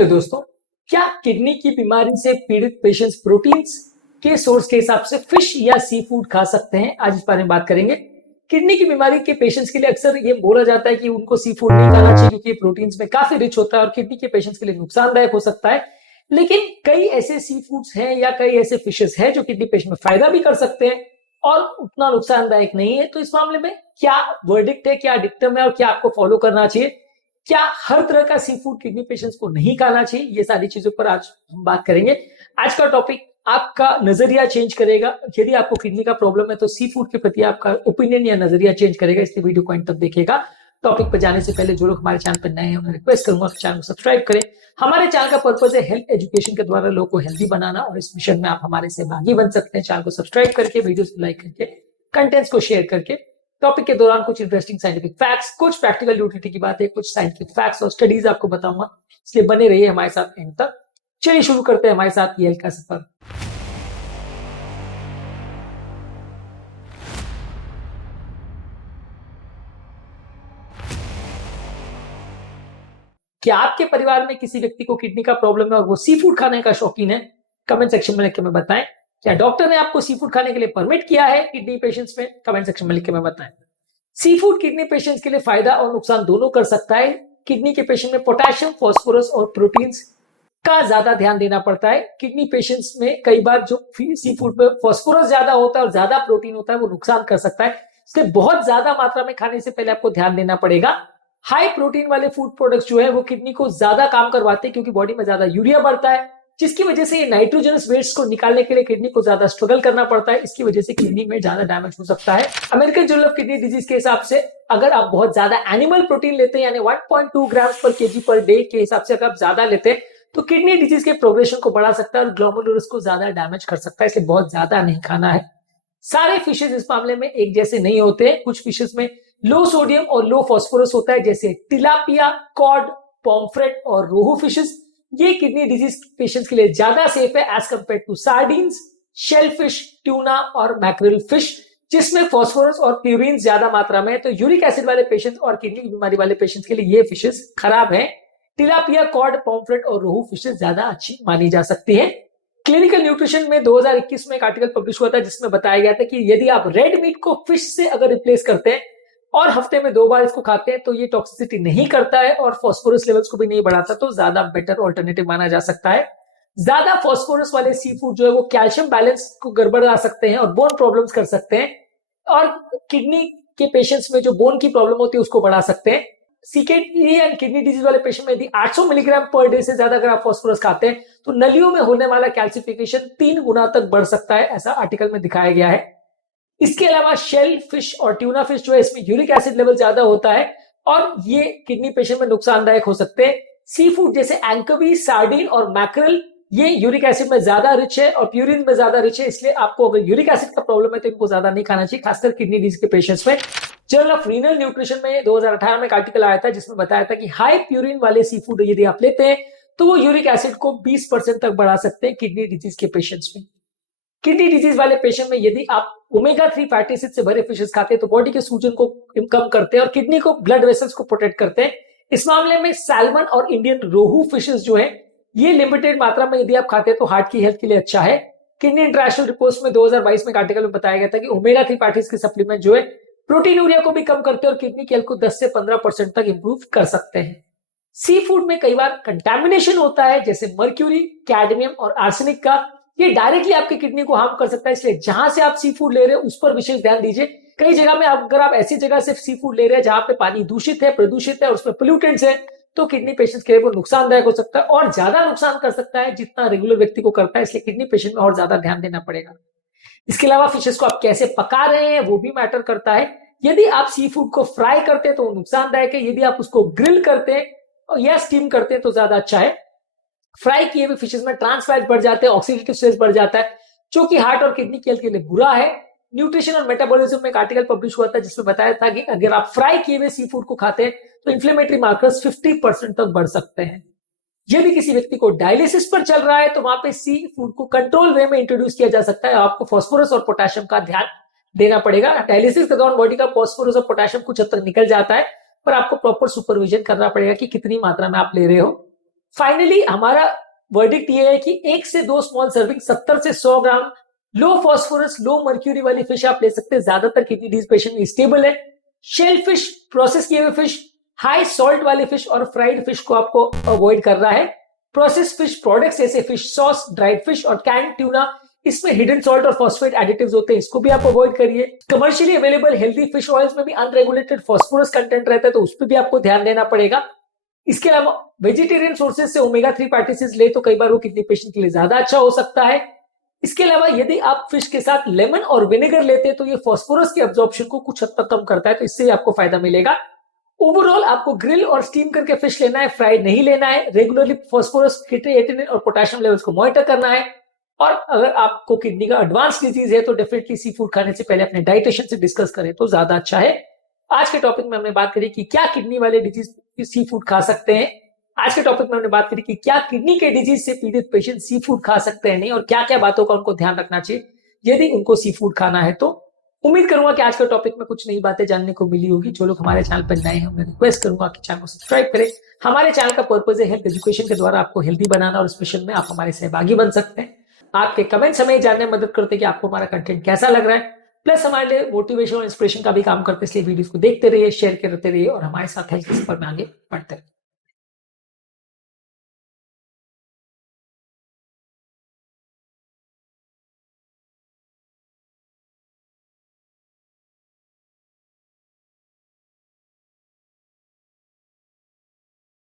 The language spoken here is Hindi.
हेलो दोस्तों, क्या किडनी की बीमारी से पीड़ित पेशेंट्स प्रोटीन्स के सोर्स के हिसाब से फिश या सी फूड खा सकते हैं? आज इस बारे में बात करेंगे। किडनी की बीमारी के पेशेंट्स के लिए अक्सर ये बोला जाता है कि उनको सी फूड नहीं खाना चाहिए क्योंकि प्रोटीन्स में काफी रिच होता है और किडनी के पेशेंट्स के लिए नुकसानदायक हो सकता है। लेकिन कई ऐसे सी फूड्स हैं या कई ऐसे फिशेस हैं जो किडनी पेशेंट में फायदा भी कर सकते हैं और उतना नुकसानदायक नहीं है। तो इस मामले में क्या वर्डिक्ट है, क्या डिक्टम है और क्या आपको फॉलो करना चाहिए? क्या हर तरह का सी फूड किडनी पेशेंट्स को नहीं खाना चाहिए? ये सारी चीजों पर आज हम बात करेंगे। आज का टॉपिक आपका नजरिया चेंज करेगा। यदि आपको किडनी का प्रॉब्लम है तो सी फूड के प्रति आपका ओपिनियन या नजरिया चेंज करेगा, इसलिए वीडियो को अंत तक देखिएगा। टॉपिक पर जाने से पहले जो लोग हमारे चैनल पर नए हैं उन्हें रिक्वेस्ट करूंगा कि चैनल को सब्सक्राइब करें। हमारे चैनल का पर्पज है हेल्थ एजुकेशन के द्वारा लोगों को हेल्दी बनाना और इस मिशन में आप हमारे सहभागी बन सकते हैं। चैनल को सब्सक्राइब करके, वीडियो को लाइक करके, कंटेंट्स को शेयर करके। टॉपिक के दौरान कुछ इंटरेस्टिंग साइंटिफिक फैक्ट्स, कुछ प्रैक्टिकल यूटिलिटी की बातें, कुछ साइंटिफिक फैक्ट्स और स्टडीज आपको बताऊंगा, इसलिए बने रहिए हमारे साथ एंड तक। चलिए शुरू करते हैं हमारे साथ ये हेल्थ का सफर। क्या आपके परिवार में किसी व्यक्ति को किडनी का प्रॉब्लम है और वो सी फूड खाने का शौकीन है? कमेंट सेक्शन में लिख के हमें बताएं। क्या डॉक्टर ने आपको सी फूड खाने के लिए परमिट किया है किडनी पेशेंट्स में? कमेंट सेक्शन में लिख के हमें बताएं। सी फूड किडनी पेशेंट्स के लिए फायदा और नुकसान दोनों कर सकता है। किडनी के पेशेंट में पोटेशियम, फास्फोरस और प्रोटीन्स का ज्यादा ध्यान देना पड़ता है। किडनी पेशेंट्स में कई बार जो सी फूड में फास्फोरस ज्यादा होता है और ज्यादा प्रोटीन होता है वो नुकसान कर सकता है, इसलिए बहुत ज्यादा मात्रा में खाने से पहले आपको ध्यान देना पड़ेगा। हाई प्रोटीन वाले फूड प्रोडक्ट्स जो है वो किडनी को ज्यादा काम करवाते हैं क्योंकि बॉडी में ज्यादा यूरिया बढ़ता है, जिसकी वजह से ये नाइट्रोजनस वेस्ट को निकालने के लिए किडनी को ज्यादा स्ट्रगल करना पड़ता है। इसकी वजह से किडनी में ज्यादा डैमेज हो सकता है। American journal of kidney disease के हिसाब से अगर आप बहुत ज्यादा एनिमल प्रोटीन लेते हैं यानी 1.2 ग्राम्स पर केजी पर डे के हिसाब से अगर आप ज्यादा लेते हैं तो किडनी डिजीज के प्रोग्रेशन को बढ़ा सकता है और ग्लोमेरुलस को ज्यादा डैमेज कर सकता है, इसलिए बहुत ज्यादा नहीं खाना है। सारे फिशेज इस मामले में एक जैसे नहीं होते। कुछ फिशेज में लो सोडियम और लो फास्फोरस होता है, जैसे टिलापिया, कॉड, पॉम्फ्रेट और रोहू फिशेज। ये किडनी डिजीज पेशेंट्स के लिए ज्यादा सेफ है as compare to sardines, shellfish, tuna और मैक्रिल फिश, जिसमें फास्फोरस और प्यूरिन ज्यादा मात्रा में है। तो यूरिक एसिड वाले पेशेंट्स और किडनी की बीमारी वाले पेशेंट्स के लिए ये फिशेज खराब है। टिलापिया, कॉड, पॉम्फ्रेट और रोहू फिशेज ज्यादा अच्छी मानी जा सकती है। क्लिनिकल न्यूट्रिशन में 2021 में एक आर्टिकल पब्लिश हुआ था जिसमें बताया गया था कि यदि आप रेड मीट को फिश से अगर रिप्लेस करते हैं और हफ्ते में 2 बार इसको खाते हैं तो ये टॉक्सिसिटी नहीं करता है और फास्फोरस लेवल्स को भी नहीं बढ़ाता, तो ज्यादा बेटर ऑल्टरनेटिव माना जा सकता है। ज्यादा फास्फोरस वाले सी फूड जो है वो कैल्शियम बैलेंस को गड़बड़ा सकते हैं और बोन प्रॉब्लम्स कर सकते हैं और किडनी के पेशेंट्स में जो बोन की प्रॉब्लम होती है उसको बढ़ा सकते हैं। सीकेडी एंड किडनी डिजीज वाले पेशेंट में यदि 800 मिलीग्राम पर डे से ज्यादा अगर आप फास्फोरस खाते हैं तो नलियों में होने वाला कैल्सिफिकेशन 3 गुना तक बढ़ सकता है, ऐसा आर्टिकल में दिखाया गया है। इसके अलावा शेल फिश और ट्यूना फिश जो है इसमें यूरिक एसिड लेवल ज्यादा होता है और ये किडनी पेशेंट में नुकसानदायक हो सकते हैं। सी फूड जैसे एंकोवी, सार्डिन और मैक्रेल ये यूरिक एसिड में ज्यादा रिच है और प्यूरिन में ज्यादा रिच है, इसलिए आपको अगर यूरिक एसिड का प्रॉब्लम है तो इनको ज्यादा नहीं खाना चाहिए, खासकर किडनी डिजीज के पेशेंट्स में। जर्नल ऑफ रीनल न्यूट्रिशन में 2018 में एक आर्टिकल आया था जिसमें बताया था कि हाई प्यूरिन वाले सी फूड यदि आप लेते हैं तो वो यूरिक एसिड को 20% तक बढ़ा सकते हैं किडनी डिजीज के पेशेंट्स में। किडनी डिजीज वाले पेशेंट में यदि आप ओमेगा 3 फैटी एसिड से भरे फिशेस खाते हैं तो बॉडी के सूजन को कम करते हैं और किडनी को, ब्लड वेसल्स को प्रोटेक्ट करते हैं। इस मामले में सैल्मन और इंडियन रोहू फिशेस जो है ये लिमिटेड मात्रा में यदि आप खाते हैं तो हार्ट की हेल्थ के लिए अच्छा है। किडनी इंटरनेशनल रिपोर्ट्स में 2022 में एक आर्टिकल में बताया गया था कि ओमेगा 3 फैटी एसिड के सप्लीमेंट जो है प्रोटीनूरिया को भी कम करते हैं और किडनी की हेल्थ को 10 से 15% तक इंप्रूव कर सकते हैं। सी फूड में कई बार कंटामिनेशन होता है जैसे मर्क्यूरी, कैडमियम और आर्सेनिक का, ये डायरेक्टली आपकी किडनी को हार्म कर सकता है, इसलिए जहां से आप सी फूड ले रहे हैं उस पर विशेष ध्यान दीजिए। कई जगह में अगर आप ऐसी जगह से सी फूड ले रहे हैं जहां पे पानी दूषित है, प्रदूषित है और उसमें पोल्यूटेंट्स है तो किडनी पेशेंट्स के लिए वो नुकसानदायक हो सकता है और ज्यादा नुकसान कर सकता है जितना रेगुलर व्यक्ति को करता है, इसलिए किडनी पेशेंट में और ज्यादा ध्यान देना पड़ेगा। इसके अलावा फिशेस को आप कैसे पका रहे हैं वो भी मैटर करता है। यदि आप सी फूड को फ्राई करते हैं तो वो नुकसानदायक है, यदि आप उसको ग्रिल करते हैं या स्टीम करते हैं तो ज्यादा अच्छा है। फ्राई किए हुए फिशेस में ट्रांस फैट बढ़ जाते हैं, ऑक्सीडेटिव स्ट्रेस बढ़ जाता है जो कि हार्ट और किडनी की हेल्थ के लिए बुरा है। न्यूट्रिशन और मेटाबॉलिज्म में एक आर्टिकल पब्लिश हुआ था जिसमें बताया था कि अगर आप फ्राई किए हुए सी फूड को खाते हैं तो इन्फ्लेमेटरी मार्कर्स 50% तक बढ़ सकते हैं। यदि किसी व्यक्ति को डायलिसिस पर चल रहा है तो वहां पे सी फूड को कंट्रोल वे में इंट्रोड्यूस किया जा सकता है। आपको फास्फोरस और पोटेशियम का ध्यान देना पड़ेगा। डायलिसिस के दौरान बॉडी का फास्फोरस और पोटेशियम कुछ हद तक निकल जाता है पर आपको प्रॉपर सुपरविजन करना पड़ेगा कि कितनी मात्रा में आप ले रहे हो। फाइनली हमारा वर्डिक्ट ये है कि 1 से 2 स्मॉल सर्विंग 70 से 100 ग्राम लो फॉस्फोरस लो मर्क्यूरी वाली फिश आप ले सकते हैं। ज्यादातर किडनी डिजीज पेशेंट में स्टेबल है। शेल फिश, प्रोसेस किए हुए फिश, हाई सॉल्ट वाले फिश और फ्राइड फिश को आपको अवॉइड कर रहा है। प्रोसेस फिश प्रोडक्ट्स जैसे फिश सॉस, ड्राइड फिश और कैन ट्यूना, इसमें हिडन सॉल्ट और फॉस्फेट एडिटिव्स होते हैं, इसको भी आप अवॉइड करिए। Commercially available healthy fish oils में भी अनरेगुलेटेड फॉस्फोरस कंटेंट रहता है, तो उस पर भी आपको ध्यान देना पड़ेगा। इसके अलावा वेजिटेरियन सोर्सेज से ओमेगा 3 फैटी एसिड्स ले तो कई बार वो किडनी पेशेंट के लिए ज्यादा अच्छा हो सकता है। इसके अलावा यदि आप फिश के साथ लेमन और विनेगर लेते हैं तो ये फॉस्फोरस की एब्जॉर्प्शन को कुछ हद तक कम करता है, तो इससे आपको फायदा मिलेगा। ओवरऑल आपको ग्रिल और स्टीम करके फिश लेना है, फ्राइड नहीं लेना है। रेगुलरली फॉस्फोरस, क्रिएटिनिन और पोटेशियम लेवल्स को मॉनिटर करना है। और अगर आपको किडनी का एडवांस डिजीज है तो डेफिनेटली सी फूड खाने से पहले अपने डाइटिशियन से डिस्कस करें तो ज्यादा अच्छा है। आज के टॉपिक में हमने बात करी कि क्या किडनी वाले डिजीज सी फूड खा सकते हैं। आज के टॉपिक में हमने बात करी कि क्या किडनी के डिजीज से पीड़ित पेशेंट सी फूड खा सकते हैं नहीं, और क्या क्या बातों का उनको ध्यान रखना चाहिए यदि उनको सी फूड खाना है। तो उम्मीद करूंगा कि आज के टॉपिक में कुछ नई बातें जानने को मिली होगी। जो लोग हमारे चैनल पर नए हैं मैं रिक्वेस्ट करूंगा कि चैनल को सब्सक्राइब करें। हमारे चैनल का पर्पज है हेल्थ एजुकेशन के द्वारा आपको हेल्दी बनाना, और इस मिशन में आप हमारे सहभागी बन सकते हैं। आपके कमेंट्स हमें जानने में मदद करते हैं कि आपको हमारा कंटेंट कैसा लग रहा है, प्लस हमारे लिए मोटिवेशन और इंस्पिरेशन का भी काम करते हैं। इसलिए वीडियोस को देखते रहिए, शेयर करते रहिए और हमारे साथ हेल्थ के सफर में आगे बढ़ते रहिए।